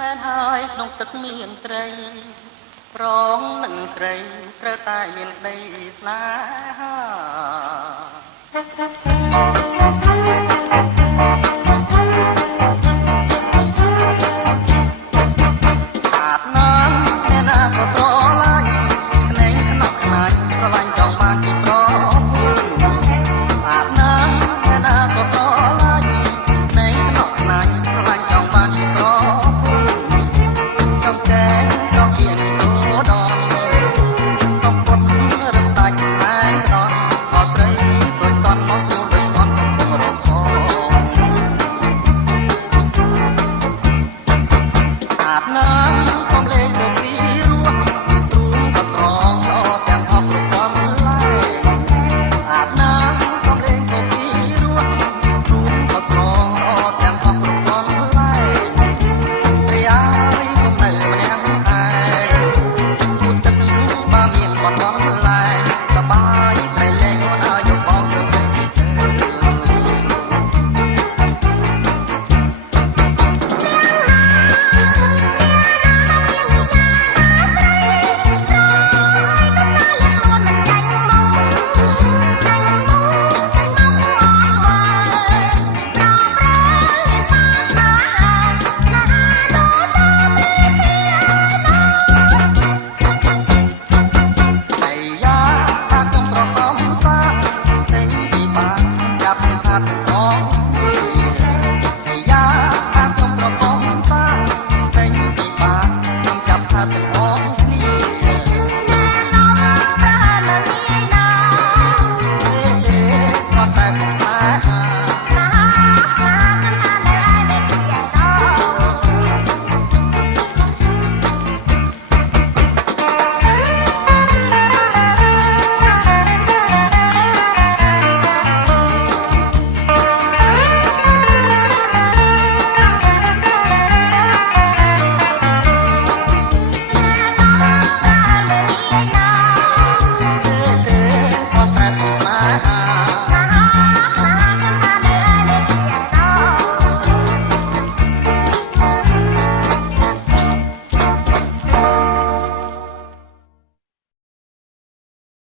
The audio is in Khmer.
មែនហើយក្នុងទឹកមានត្រីប្រងនឹងត្រីត្រូវតែមានក្តីស្នេហាអាបណាស់អ្នកណាក៏ស្រឡាញ់ស្នេហ៍ខ្នក់ខ្នាញ់ស្រឡាញ់ចង់បានជាប្រអាបណាស់អ្នកណាក៏ស្រឡាញ់ស្នេហ៍ខ្នក់ខ្នាញ់ស្រឡាញ់ចង់បានជាប្រចំកែដល់ជាសូដនសំពុតរសាច់ឯងដនអត់ស្រីដូចតន់មកជួលដូចតន់កំពុងរកអាបណា